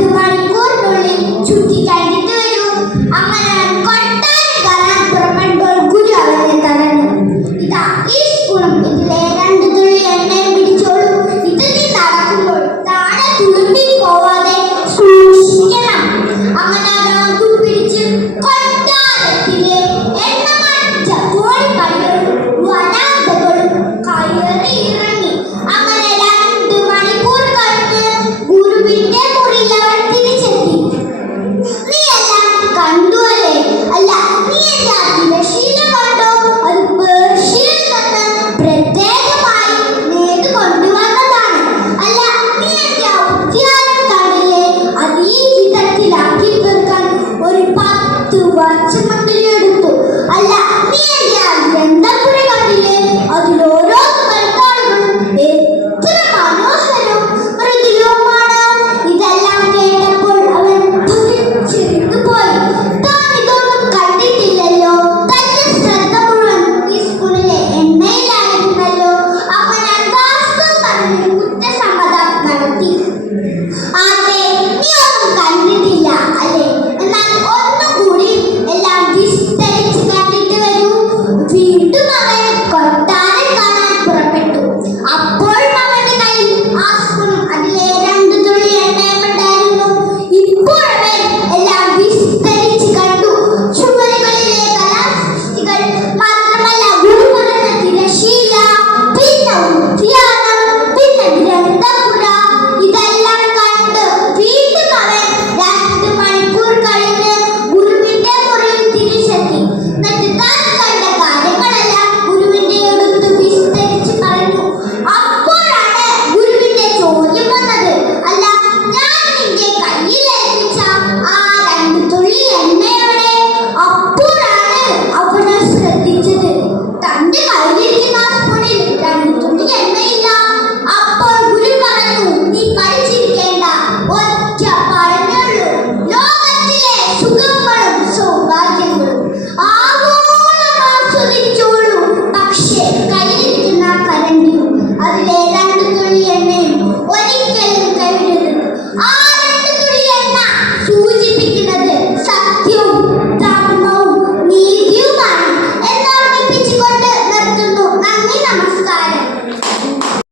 പത്ത് മണിക്കൂറിനുള്ളിൽ ചുറ്റി കഴിഞ്ഞിട്ട് വരൂ. അങ്ങനെ കൊട്ടാരം കയറാൻ പുറപ്പെടുമ്പോൾ ഗുരു അവനെ തടഞ്ഞു. ഇതാ ഈ സ്പൂണും ഇതിലെ രണ്ട് തുള്ളി എണ്ണയും പിടിച്ചോളൂ. ഇത് നീ നടക്കുമ്പോൾ താഴെ തുളുമ്പി പോവാതെ സൂക്ഷിക്കണം. അങ്ങനെ അതാകും പിടിച്ച് കൊട്ടാരത്തിലെ എണ്ണ മറ്റ കോഴിപ്പണികളും വനാന്തകളും കയറി ഇറങ്ങി. അങ്ങനെ രണ്ട് മണിക്കൂർ കഴിഞ്ഞ് ഗുരുവിന്റെ